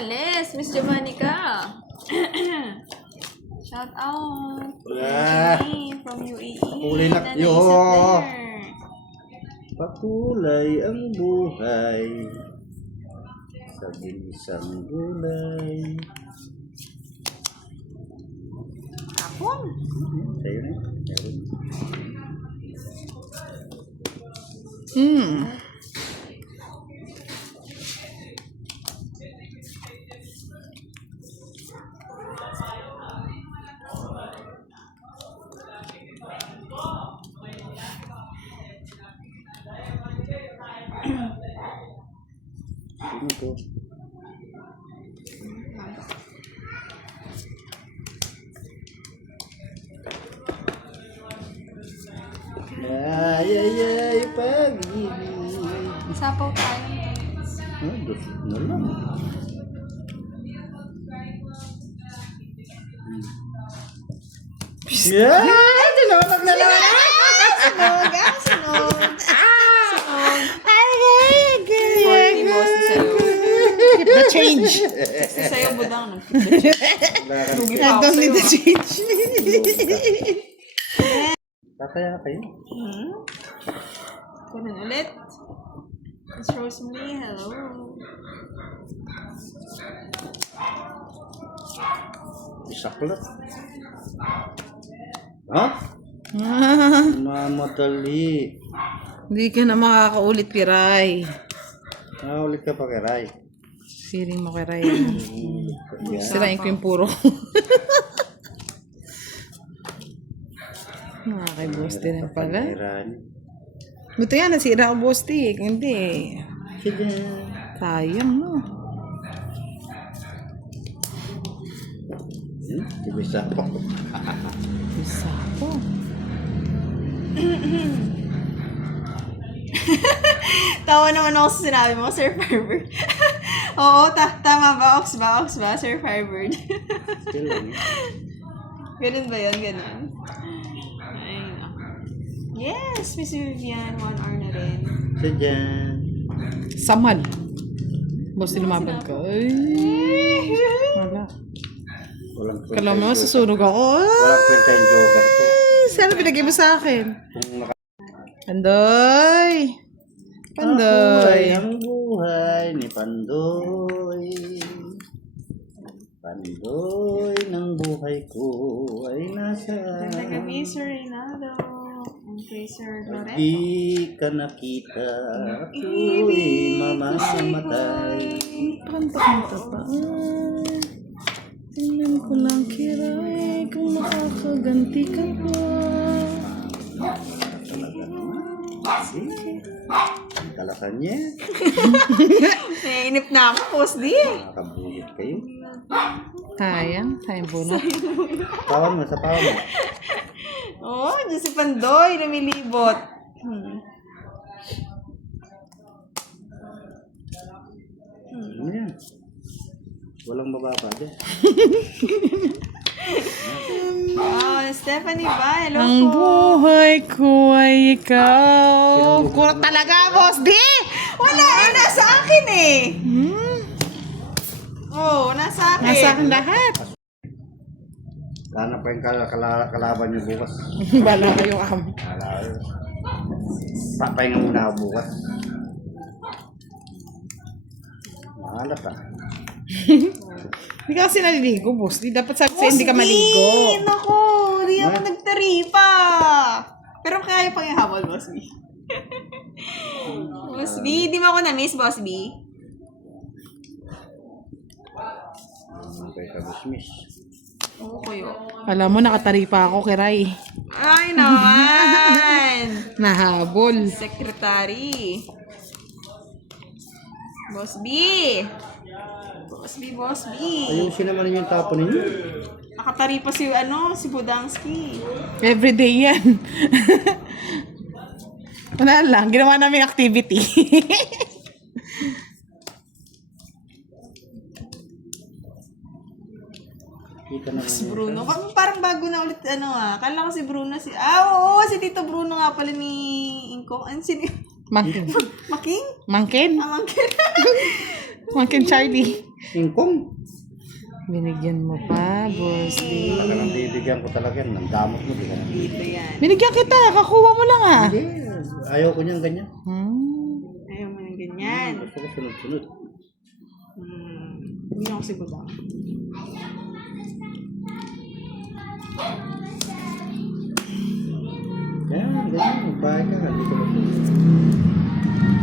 Gonzales, Miss Javanica. Shout out. From UAE. Kulay na yo. Pakulay ang buhay sa bilisang gulay. Tapon. Sa'yo na. Sino to? Ay, pag-ibig. Sapaw tayo. Dos na lang. Yeah! Sunog na lang! Sunog. Ay, 40 boss sa'yo. Keep the change. Kasi sa'yo, budang. Lugi pa ako I don't need the sa'yo. change. Tataya kayo. Ganun ulit. Miss Rosemary, hello. Isaklat. Ha? Mamadali. Hindi ka na makakaulit, Kiray. Ulit ka pa kay Ray. Feeling mo, Kiray. Yeah. Sirain ko yung puro. Kay Bosti na pala. Buto yan, nasira ko Bosti. Hindi. Sige. Sayang, no? Ibisa pa. Isa ko. Tawa naman ako sa sinabi mo, Sir Firebird. Oo, tama ba? Ox ba, Sir Firebird? Still lang. Ganun ba yun? Ganun. Ay, no. Yes, Miss Vivian. 1 hour na rin. Sige. Samal. Bosti lumabad ka. Ay. Wala. Walang kwenta Kala mo, yung joker. susunog ako. Walang kwenta yung joker to. Sana pinagay mo sa akin. Kung naka- Pandoy! Pandoy! Pakulay ang buhay ni Pandoy. Pandoy ng buhay ko ay nasa. Ganda gabi, Sir Reynaldo. And kay Sir Loreto. Di ka nakita, ako'y mamamatay. Kanta-kanta pa. Ay, tingnan ko lang, Kiray, kung makakaganti ka pa. Ang kalakan niya. Naiinip na ako, Post D. Nakakabulit kayo. Sayang bunot. Pawan mo, sa pawan mo. Oo, dyan si Pandoy, lumilibot. Ano yan? Walang mababa dyan. Stephanie ba? Hello Ang po. buhay ko ay ikaw. Kurot talaga, boss. Di! Wala, nasa akin eh. Oo, nasa akin. Nasa akin lahat. Lana pa yung kalaban niyo bukas. Bala kayo, am. Papahinga muna ako bukas. Mahalat ah. Hindi ka kasi naliligo, boss. Di dapat sabi sa'yo, hindi ka maligo. Naku, hindi ako nagtaripa. Pero kaya pang ihabol, Boss B. Boss B, di mo ako na-miss, Boss B? Okay, kabismis. Oo, kuyo. Alam mo, nakatari pa ako, Kiray. Ay, naman. Nahabol. Secretary. Boss B. Boss B. Ayusin naman yung tapo ninyo. Nakatari pa si, si Budangsky. Everyday yan. Wala lang, ginawa namin activity. Kita naman Si Bruno. Parang bago na ulit, Akala ko si Bruno, oo, si Tito Bruno nga pala ni Inko. Ano, Mangkin. Making? Mangkin? Mangkin. Monkey Charlie. Ingkong. Binigyan mo pa, boss. Talagang bibigyan ko talaga yan. Ang damot mo. Di ka na. Dito yan. Binigyan kita, kakuha mo lang ah. Hindi. Ayaw ko niyang ganyan. Ayaw mo ng ganyan. Gusto ko sunod-sunod. Hindi ako si Budang. Yan, ganyan. Magbahay ka. Hindi ko masunod.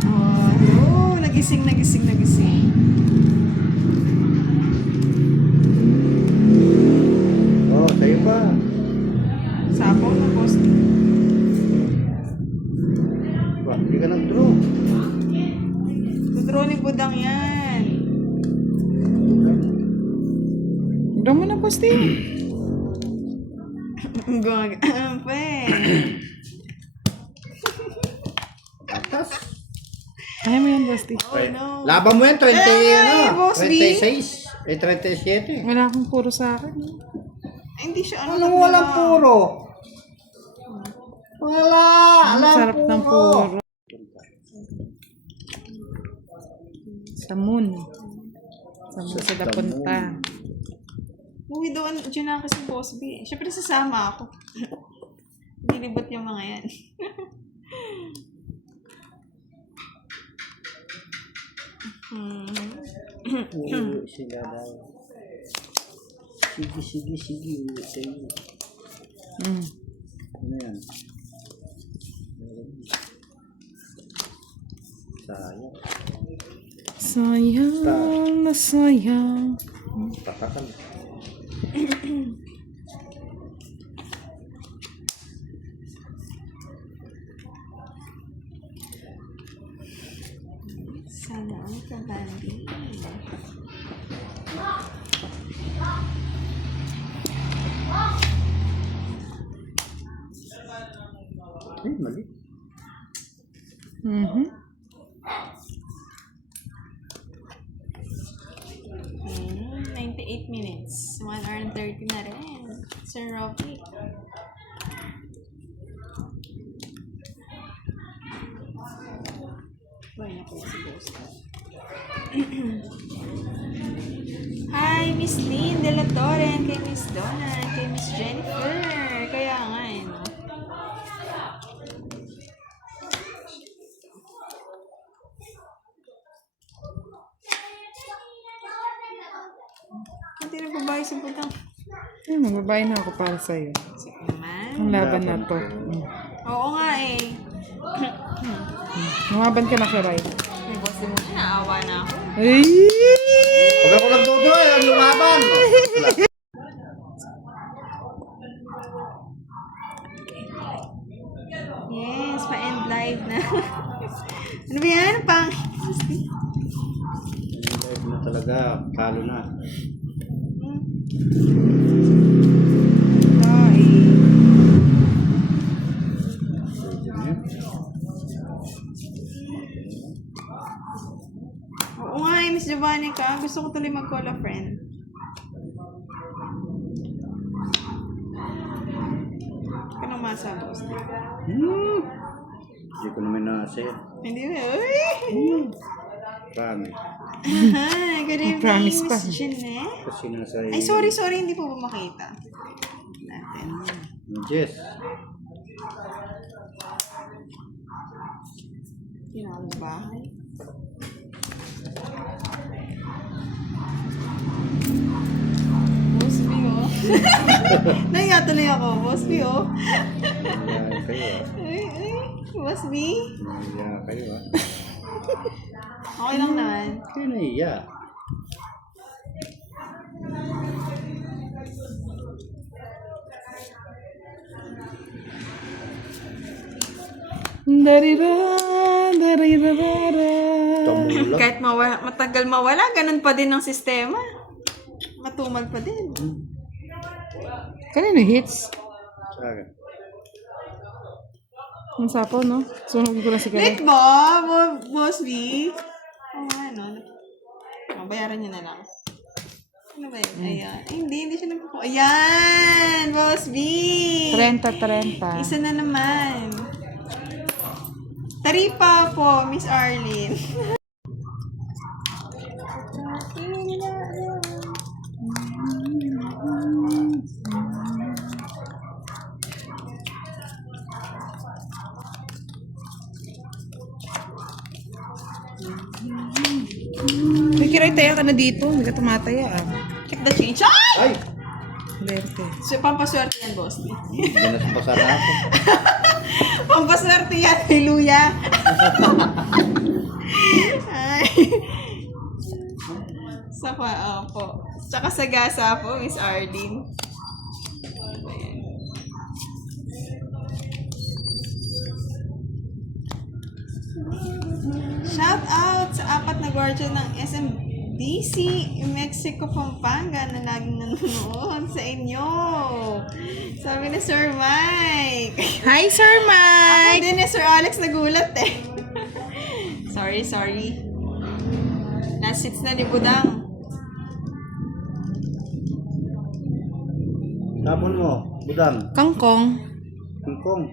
Oh, nagising. Oh, sa'yo pa. Sapaw na, boss. Ba, hindi ka nag-draw. Draw ni Budang yan. Draw mo na, boss. Atas. Kaya mo yan, boss. Oh, no. Laban mo yan, 20, Ay, boss, B. 26. 37. Wala akong puro sa akin. Ay, hindi siya Anong walang puro? Wala! Alam Sarap ng puro. Sa moon. Sa moon sila punta. Uwi doon, dyan na kasi boss B. Siyempre sasama ako. Nilibot yung mga yan. Uwi sila daw. Sige. Uwi sa'yo. Ano yan? Sayang. Sayang na sayang. Takakal. Sana ang kabandi. Ay, mali. 98 minutes. 1 hour and 30 na rin. Sir Robbie. Buhay na po si Boss. Hi, Miss Lynn De La Torre, kay Miss Donna, kay Miss Jennifer. Kaya nga eh, no? Hindi nagbabayad si Budang. Magbabayad na ako para sa'yo. Sige naman. Ang laban na to. Oo nga eh. Lumaban ka na kay Rai. May boss din mo na, naawa na ako. Ay! Pag ako nagdodo ay, ang lumaban. Yes, pa-end live na. Ano ba yan? Pang... Live na talaga. Talo na. Ay. Pwede na yan. Oo nga eh, Miss Giovanni ka. Gusto ko tuloy mag-call a friend. Kanong masa, boss? Hindi ko naman na-send. Hindi ba? Uy! Promise. Good evening, promise pa. Miss Jeanette. Kasi nasa... Ay, sorry. Hindi po ba makita? Natin. Yes. Kinakang bahay. Boss B, oh. Nahiya tuloy ako. Boss B, oh. Naiya kayo Ay. Boss B. Naiya kayo Okay lang naman. Kaya naiya. Tumulak. Kahit matagal mawala, ganun pa din ang sistema. Matumal pa din. Kanino hits? Sa akin. Ang sapo, no? Sunugin ko na si Karen. Lit ba, Boss B? Oo nga, no? Bayaran niyo na lang. Ano ba yun? Ayan. Ay, hindi siya nagpupo. Ayan! Boss B! 30. Isa na naman. Taripa po, Miss Arlene. May kiray taya ka na dito. Hindi ka tumataya ah. Keep the change. Ay! Ay! Lerte. So, pampaswerte yan, boss. Ginaspasan na ako. Pampaswerte yan. Hallelujah. Ay. Sa pa, opo. Tsaka sa gasa po, Miss Arlene. Ayan. Shout out sa apat na guardian ng SMDC Mexico, Pampanga na laging nanonood sa inyo. Sabi ni Sir Mike. Hi, Sir Ako Mike! din Sir Alex nagulat eh. sorry. Last hits na ni Budang. Tapon mo, budang. Kangkong. Kangkong.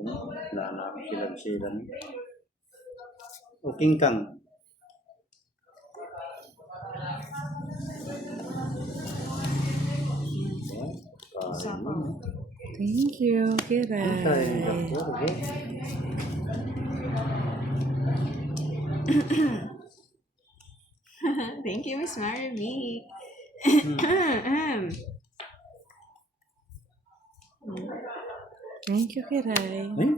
Wala na ako silang-silang. O kingkang. Thank you, Kaya kiray. ako, okay? Thank you, Miss Maribik. Thank you, kiray. Ay?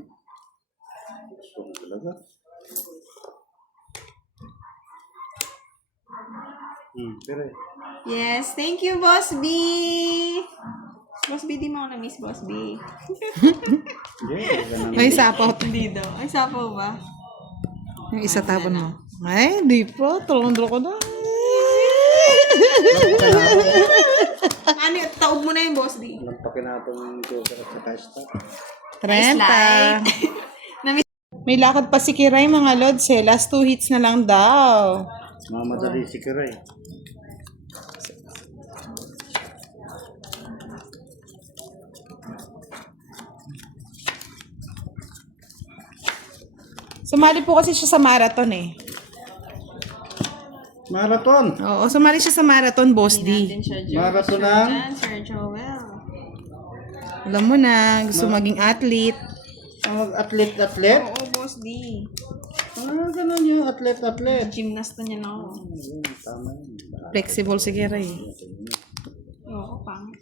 So, talaga. Pero Yes, thank you, Boss B. Boss B, di mo ako na-miss, Boss B. hindi, talaga May sapaw. Hindi daw. Ay, sapo ba? Yung isa tapon mo. Ay, di po. Tulong-tulong ko na. Ano, taog mo na yung Boss B. nagpakinatong joker at saka stop. 30. Na-miss. May lakad pa si Kiray, mga lods eh. Last 2 hits na lang daw. Mamadali si Kiray. Sumali po kasi siya sa marathon eh. Marathon! Oo, sumali siya sa marathon, Boss D. Din siya, Marathon Sir lang? Jan, Sir Joel. Alam mo na, gusto maging athlete. Ang atlet-atlet? Oo, Boss D. Ganun yung atlet-atlet. Gymnast na niya na ako. Tama yun. Flexible si Kiray. Oo, pang.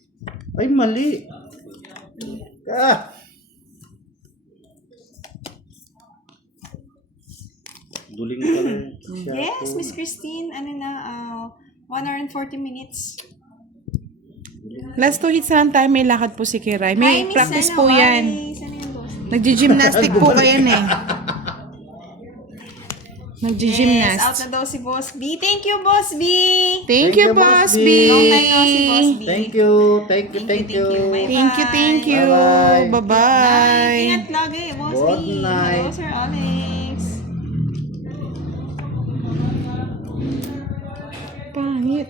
Ay, mali. Duling ka lang. Yes, Miss Christine. Ano na, 1 hour and 40 minutes. Last 2 hits na lang tayo, may lakad po si Kiray. May Hi, Miss practice ano, po yan. Alice. Ano yun, Boss? Nagji-gymnastic po kayan eh. Yes, out Nagji-gymnast. na daw si Boss B. Thank you, Boss B. Thank you, Boss B. Long time no si Boss B. Thank you. Thank you. Thank you. Bye-bye. Thank you. Bye-bye. Bye-bye. Ingat lagi, Boss Good B. night. Hello, Sir Alex. Pangit.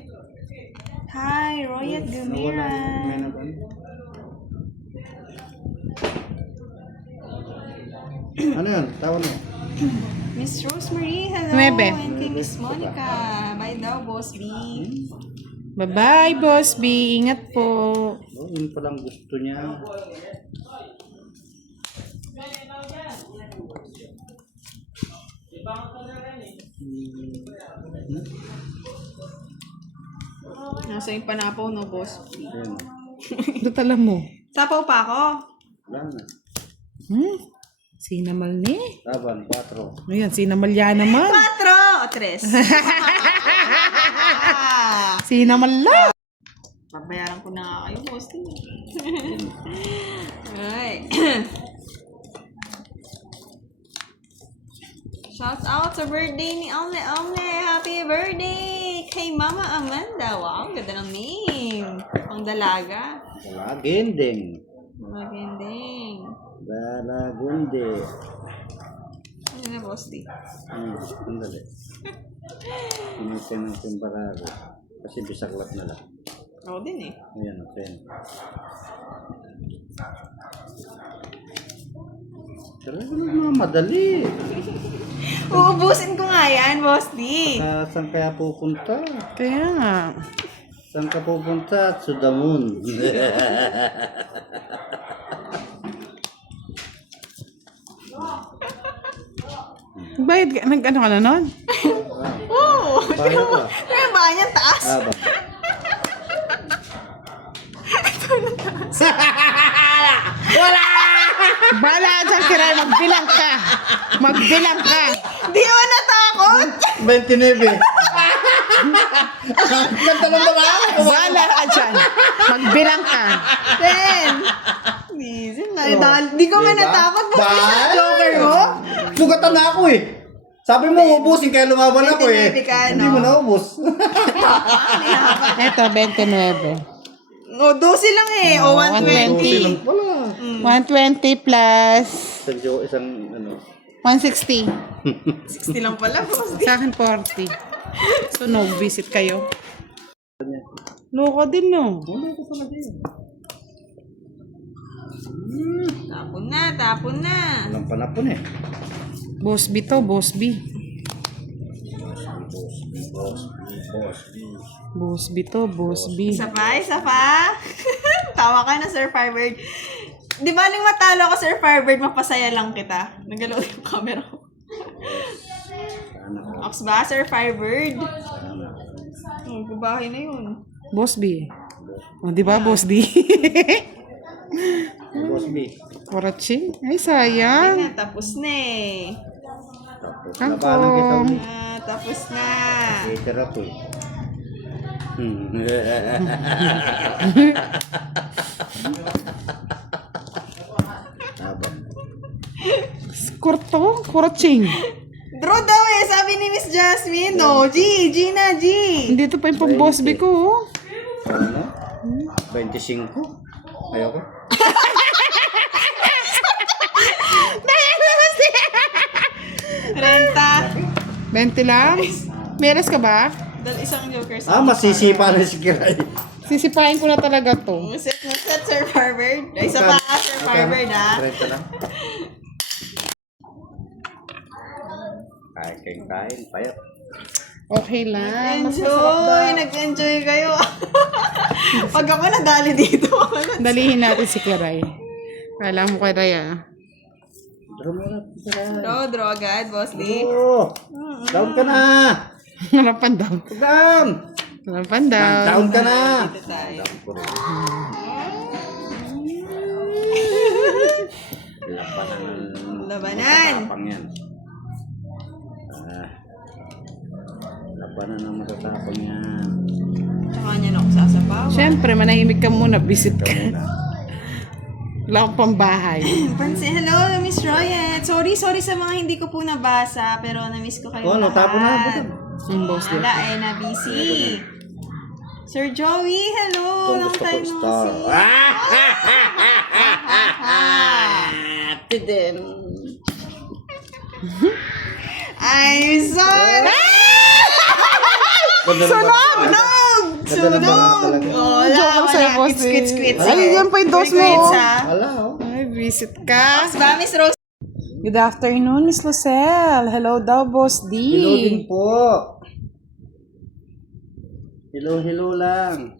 Hi, Royat Gumira. Ano yun? Tawag mo. Miss Rosemary, hello. 9. And kay Miss Monica. Bye daw, Boss B. Bye-bye, Boss B. Ingat po. Oh, yun palang gusto niya. Nasa yung panapaw, no, Boss B. Ayun. Dutala mo. Sapaw pa ako. Wala na. Sinamal ni. Laban, 4. Ayan, sinamal yan naman. 4 o 3. Sinamal lang. Babayaran ko na nga kayo, Boss B. Alright. Shout out sa birthday ni Omle Omle. Happy birthday kay Mama Amanda. Wow, ganda ng name. Pang dalaga. Dalaginding. Magandang. Dalagundi. Ano na, Boss D? Sandali. Pinasin ng timbarado. Kasi bisaklat na lang. Ako din eh. Ayan, okay. Pero ano madali. Uubusin ko nga yan, Boss D. Saan kaya pupunta? Kaya nga. Saan ka pupunta? To the moon. Nagbayad ka, ano ka na nun? Oo! Paano ba? Ano yung bahay niya? Taas? Ba? Bala dyan, Kiray, magbilang ka. Magbilang ka. Di mo natakot? 29. Ganda ng mga. Bala ka dyan. Magbilang ka. Ten! Reason na. Di ko nga Diba? natakot. Bakit Bye! joker mo? Sugatan na ako eh. Sabi mo, ubusin kaya lumaban ako eh. 29 ka, Hindi no? mo naubos. Eto, 29. O, 12 lang eh. O, 120. Wala. 120 plus Isang ano. 160. 60 lang pala, boss. Sa akin 40. So, no, visit kayo. Loko din, no? Wala ko talaga yun. Tapon na, tapon na. Walang panapon eh. Boss B to, Boss B. Boss B to, Boss B. Isa pa, isa pa. Tawa ka na, Sir Firebird. Di ba nang matalo ka, Sir Firebird, mapasaya lang kita. Nagalaw yung camera ko. Ox ba, Sir Firebird? Babahay na yun. Boss B. O, di ba, Boss D? Boss B. Koraching? Ay, sayang. Ayun na, tapos na eh. Tapos labanan kita Kangkong. ulit. Tapos na. Hater ako eh. Habang. Kurto? Koraching. Draw daw eh, sabi ni Miss Jasmine. No, G na, G. Hindi to pa yung pang Boss B ko, oh. Ano? 25? Ayoko. Renta. 20 lang? Meres ka ba? Dahil isang joker sa... Masisipa na si Kiray. Sisipain ko na talaga to. Muset, Sir Firebird. Ay, isa pa, Sir Firebird, ha? 30 lang. Kain, payat. Okay lang. Enjoy! Nag-enjoy kayo. Pag ako nadali dito. Dalihin natin si Kiray. Alam mo, Kiray, ah. Draw mo na, Kiray. Draw agad, Boss Lee. Oh, down ka na. Harapan daw. Down. Harapan daw. Down ka na. Dito tayo. Labanan. Matatapang yan. Labanan ng matatapang yan. Tsaka niya na ako sasabaw. Siyempre, manahimik ka muna. Visit ka. Wala akong pambahay. Pansin, hello, Miss Royet. Sorry sa mga hindi ko po nabasa, pero na-miss ko kayo lahat. Tapon na. Yung Boss D. Wala eh, na-busy. Sir Joey, hello. Long time no see. Ate din. I'm sorry. Sunog! Oh, Joke lang sa'yo, Boss D. Quits. Ay, yan pa yung dose mo. Wala oh. Ay, visit ka. Ba, Miss Rose? Good afternoon, Miss Lucelle. Hello daw, Boss D. Hello din po. Hello lang.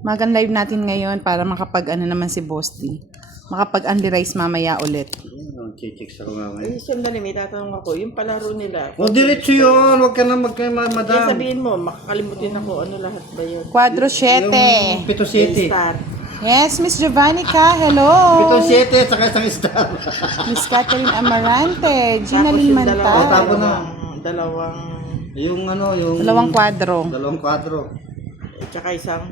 Magan live natin ngayon para makapag-ano naman si Boss D. Makapag-unli rice mamaya ulit. Chichik sa mga Ay, sandali, may tatanong ako. Yung palaro nila. O, diretso yun. Huwag ka na Kaya madam. sabihin mo, makakalimutin ako. Ano lahat ba yun? Quadro 7. Yung Pito City. Star. Yes, Miss Giovannica. Hello. Pito City at saka isang star. Miss Catherine Amarante. Gina Tapos Lynn yung Tapo na. dalawang, Yung ano, yung... Dalawang kwadro. Dalawang kwadro. tsaka isang,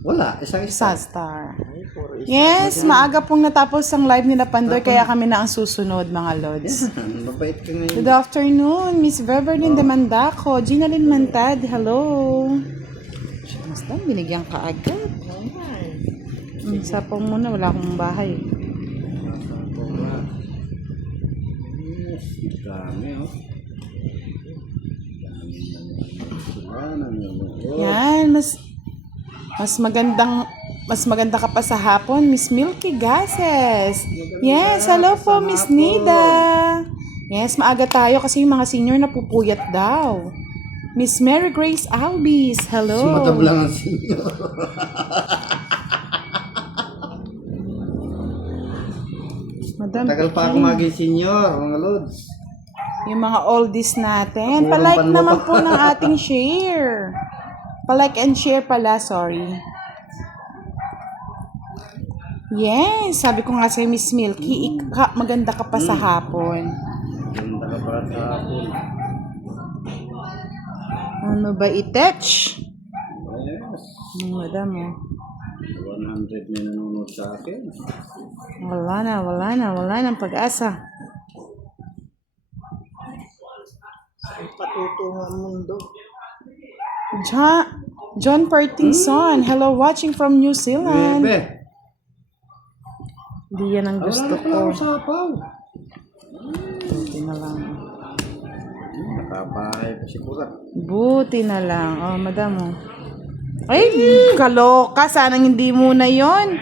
Wala, isang Isa star. star. ay, puro isa. Yes, maaga pong natapos ang live nila Pandoy, kaya kami na ang susunod, mga lods. Mabait ka ngayon. Good afternoon, Miss Beverly Demandaco. Gina Lynn Mantad, hello. Basta, binigyan ka agad. Sapong muna, wala akong bahay. Yes, dami oh. Yan, mas maganda ka pa sa hapon, Miss Milky Gases. Yes, hello po, Miss Nida. Yes, maaga tayo kasi yung mga senior napupuyat daw. Miss Mary Grace Albis, hello. Si Madam lang ang senior. Madam, Tagal pa ako maging senior, mga lods. Yung mga oldies natin. Puro Palike panlo naman pa. po ng ating share. Palike and share pala, sorry. Yes, sabi ko nga sa'yo, Miss Milky, maganda ka pa sa hapon. Ganda ka para sa hapon. Ano ba itech? Yes. Madam, oh. 100 na nanonood sa akin. Wala nang pag-asa. Patutungo ang mundo. John Partingson, hello, watching from New Zealand. Bebe. Hindi yan ang gusto Wala ko. na sapaw. Buti na lang. Nakapahay pa si Kurat. Buti na lang. Oh, madam, oh. Ay, kaloka. Sanang hindi muna yon.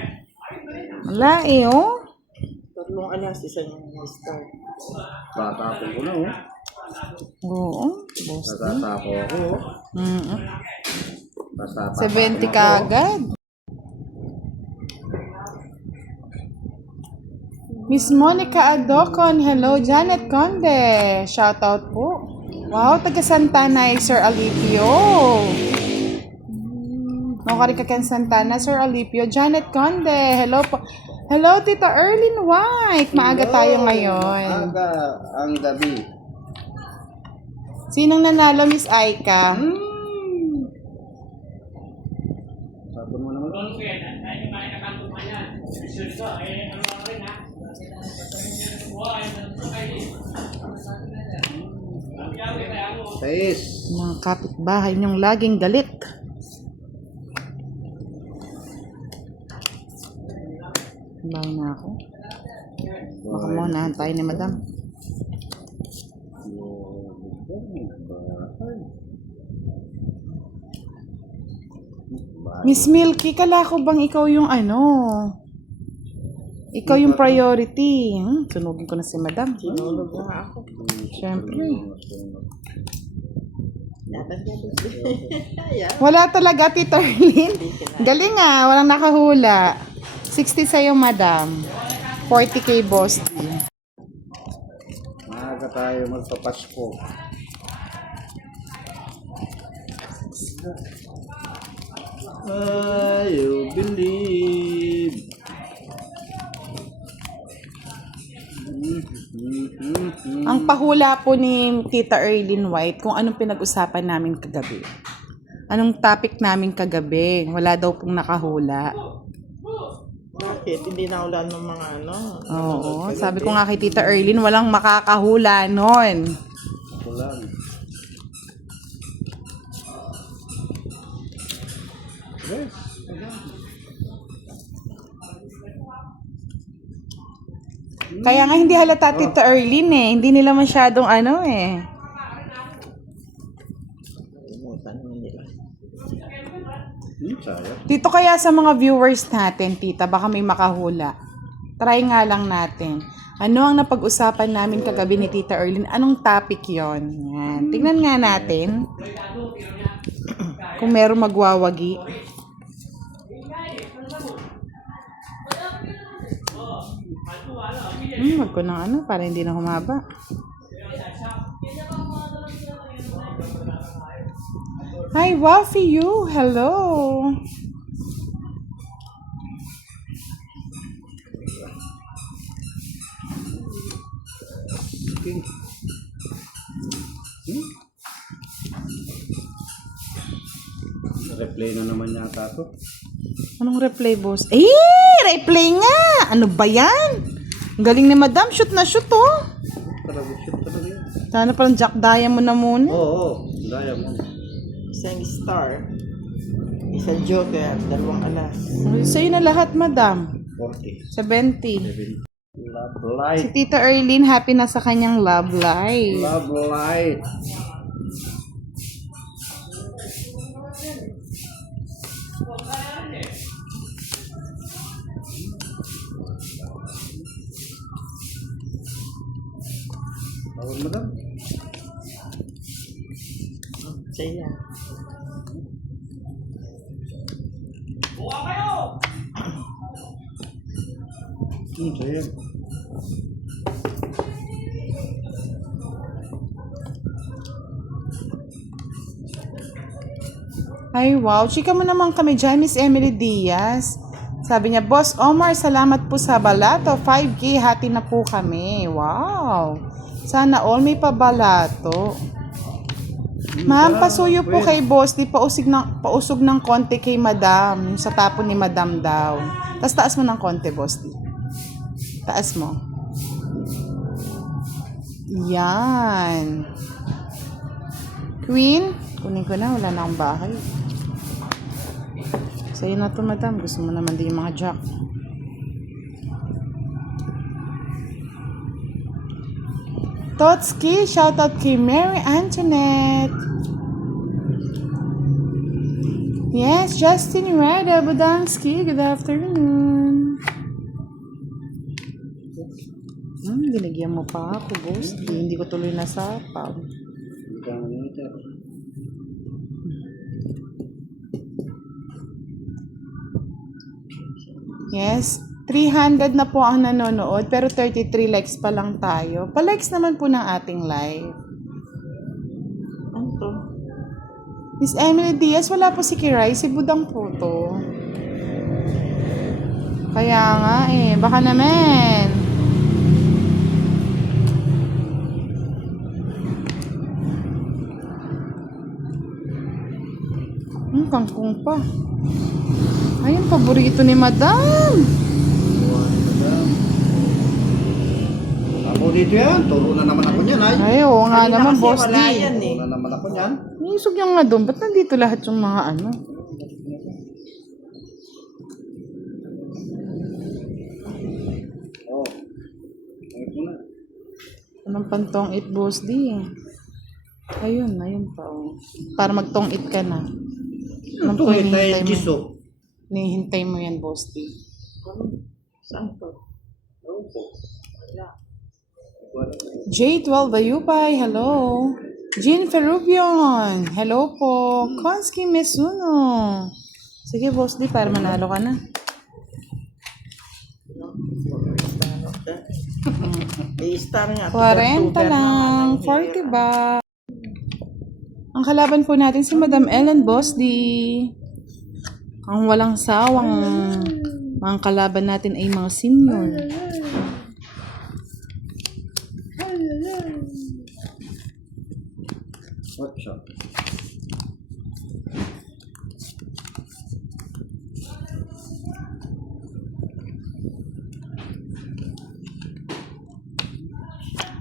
Wala eh, oh. Tatlong alas, isa yung start. Tatapon ko na oh. Oo. Boss. Tatapo ako oh. Tatapo 70 ako. ka agad. Miss Monica Adocon, hello. Janet Conde, shoutout po. Wow, taga Santana Sir Alipio. Makarikakan Santana, Sir Alipio. Janet Conde, hello po. Hello, Tita Erlyn White. Maaga tayo ngayon. Maaga ang gabi. Sinong nanalo, Miss Aika? Tapon mo naman. Sais. Mga kapitbahay niyong laging galit. Bahay na ako. Baka maunahan tayo ni Madam. Miss Milky, kala ko bang ikaw yung ano? Ikaw yung priority. Sunugin ko na si Madam. Sinulog nga ako. Siyempre. Ayan. Wala talaga, Tita Erlyn. Galing ah, walang nakahula. 60 sa'yo, Madam. 40k boss. Maaga tayo magpapasko. I believe. Ang pahula po ni Tita Erlyn White kung anong pinag-usapan namin kagabi. Anong topic namin kagabi. Wala daw pong nakahula. Bakit? Hindi na ulan ng mga ano. Oo, sabi ko nga kay Tita Erlyn, walang makakahula nun. Ako lang. Yes. Kaya nga hindi halata Tita Erlyn eh. Hindi nila masyadong ano eh. Kalimutan nila. Sayang. Dito kaya sa mga viewers natin, Tita, baka may makahula. Try nga lang natin. Ano ang napag-usapan namin kagabi ni Tita Erlyn? Anong topic yon? Yan. Tingnan nga natin. Kung meron magwawagi. Wag ko ng ano, para hindi na humaba. Hi, Wafi you. Hello. Replay na naman yata to. Anong replay, boss? Eh, replay nga! Ano ba yan? Ang galing ni Madam. Shoot na shoot, oh. Talaga, shoot talaga yun. Sana parang Jack Diamond na muna. Oo, gaya mo. Isang star. Isang joker. Dalawang alas. Sa'yo na lahat, Madam. 40. 70. Love Si light. Tita Erlyn, happy na sa kanyang love life. Love light. Tawag Madam. Saya. Sa'yo. Ay, wow. Chika mo naman kami dyan, Miss Emily Diaz. Sabi niya, Boss Omar, salamat po sa balato. 5K, hati na po kami. Wow. Sana all may pabalato. Ma'am, pasuyo po kay Boss. Di pausog ng konti kay Madam. Yung sa tapon ni Madam daw. Tapos taas mo ng konti, Boss. Di. Taas mo. Yan. Queen, kunin ko na. Wala na akong bahay. Sa'yo na to, Madam. Gusto mo naman din yung mga jack. Totski, shoutout kay Mary Antoinette. Yes, Justin Rada Budanski. Good afternoon. Binigyan mo pa ako, boss. Hindi ko tuloy nasapaw. Yes, 300 na po ang nanonood, pero 33 likes pa lang tayo. Pa-likes naman po ng ating live. Ano to? Miss Emily Diaz, wala po si Kiray, si Budang po to. Kaya nga baka naman. Kangkong pa. Ayun, paborito ni Madam. Ako dito yan. Turo na naman ako niyan, ay. Ay, oo nga Kanina naman, kasi boss wala D. yan Turo na naman ako niyan. Nisog niya nga doon. Ba't nandito lahat yung mga ano? Oo. Ito na. Anong pantong it, boss D? Ayun pa. Oh. Para magtong it ka na. Anong Ito, po may tayo hinihintay mo? giso. Hinihintay mo yan, boss D. Saan to? J12 Bayupay, hello. Jean Ferrubion, hello po. Konski Mesuno. Sige, boss D, para manalo ka na. I-star nga. 40 lang, 40 ba? Ang kalaban po natin si Madam Ellen Boss D. Ang walang sawang mga kalaban natin ay mga senior. What's up?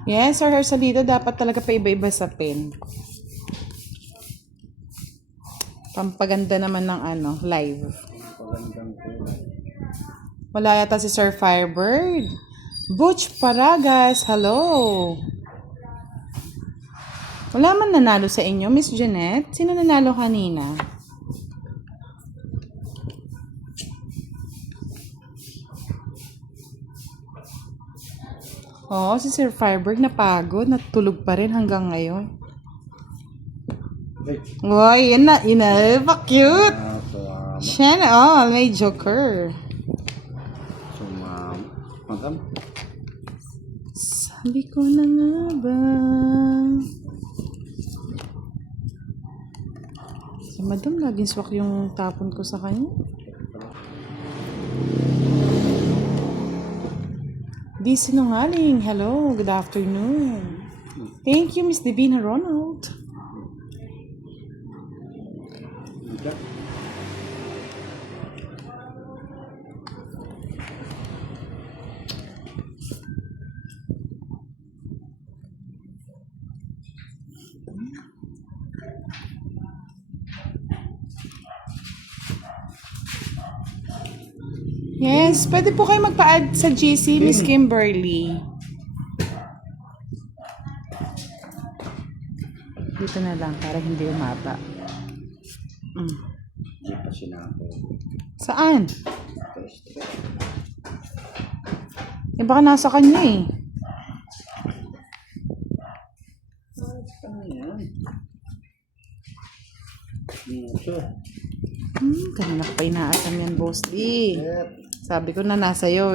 Yes, Sir Hersalito, dapat talaga pa iba-iba sa pen. Pampaganda naman ng live. Wala yata si Sir Firebird. Butch Paragas, hello. Wala man nanalo sa inyo, Miss Jeanette. Sino nanalo kanina? Oo, si Sir Firebird napagod. Natulog pa rin hanggang ngayon. Uy, yun na. Pa-cute. Sumama. Siya na, may joker. Sumama. Madam. Sabi ko na nga ba? Si Madam, laging swak yung tapon ko sa kanya. Di sinungaling. Hello, good afternoon. Thank you, Miss Divina Ronald. Yes, pwede po kayo magpa-add sa GC, Miss Kimberly. Dito na lang para hindi umaba. Hindi pa sinabi. Saan? Baka nasa kanya Kanina pa inaasam yan, Boss D. Sabi ko na nasa iyo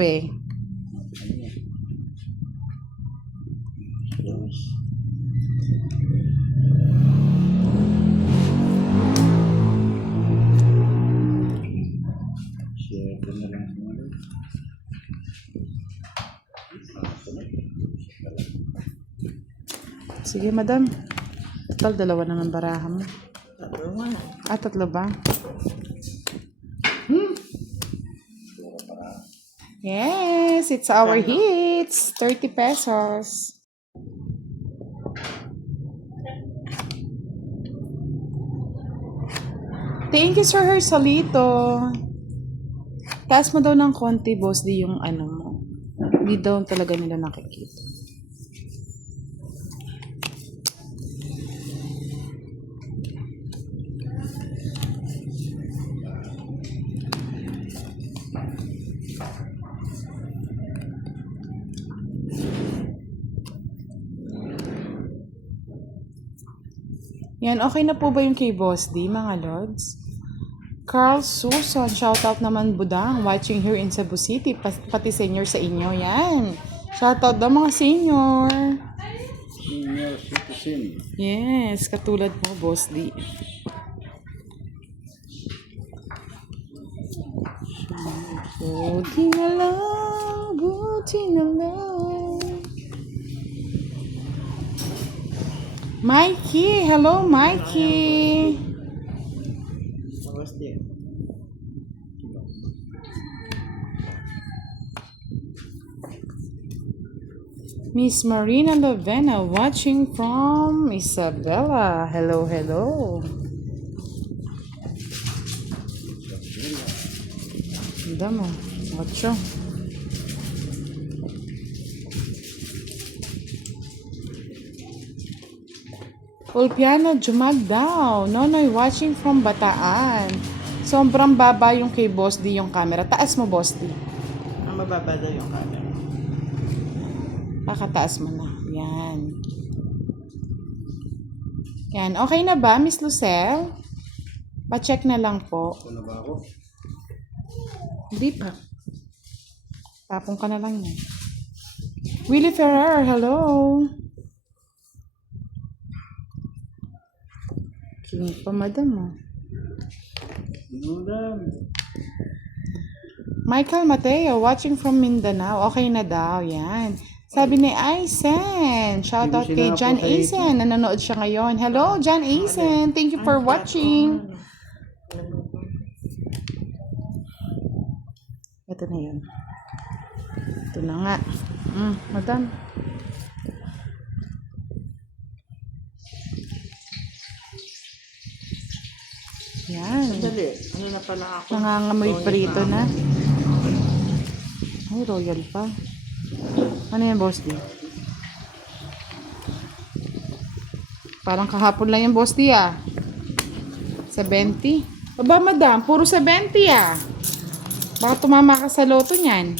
Sige, madam. Total, dalawa naman barahan mo. Tatlo nga. Ah, tatlo ba? Yes, it's our hits. 30 pesos. Thank you, Sir Hersalito. Taas mo daw ng konti, boss, di yung ano mo. Hindi daw talaga nila nakikita. Yan, okay na po ba yung kay Boss D, mga lords? Carl Susan, shoutout naman Budang, watching here in Cebu City, pati senior sa inyo. Yan. Shoutout daw mga senior. Senior citizen. Yes, katulad mo, Boss D. Buti na lang, buti na lang. Mikey, hello Mikey. Tapos di. Miss Marina Lovena watching from Isabela. Hello, hello. Ganda mo. Ocho. Ulpiano Jumag daw. Nonoy watching from Bataan. Sobrang baba yung kay Boss D yung camera. Taas mo, Boss D. Ang mababa daw yung camera. Pakataas mo na. Yan. Yan. Okay na ba, Miss Lucelle? Pa-check na lang po. Ano ba ako? Hindi pa. Tapong ka na lang yan. Willie Ferrer, hello. Kinig pa, madam mo. Madam. Michael Mateo, watching from Mindanao. Okay na daw, yan. Sabi ni Aisen. Shoutout kay John Aisen. Nanonood siya ngayon. Hello, John Aisen. Thank you for watching. Ito na yun. Ito na nga. Madam. Yan. Dali. Ano na pala ako? Nangangamoy prito na. Ay, royal pa. Ano yan, Boss D? Parang kahapon lang yung Boss D, ah. 70. Aba, madam, puro 70, ah. Baka tumama ka sa loto niyan.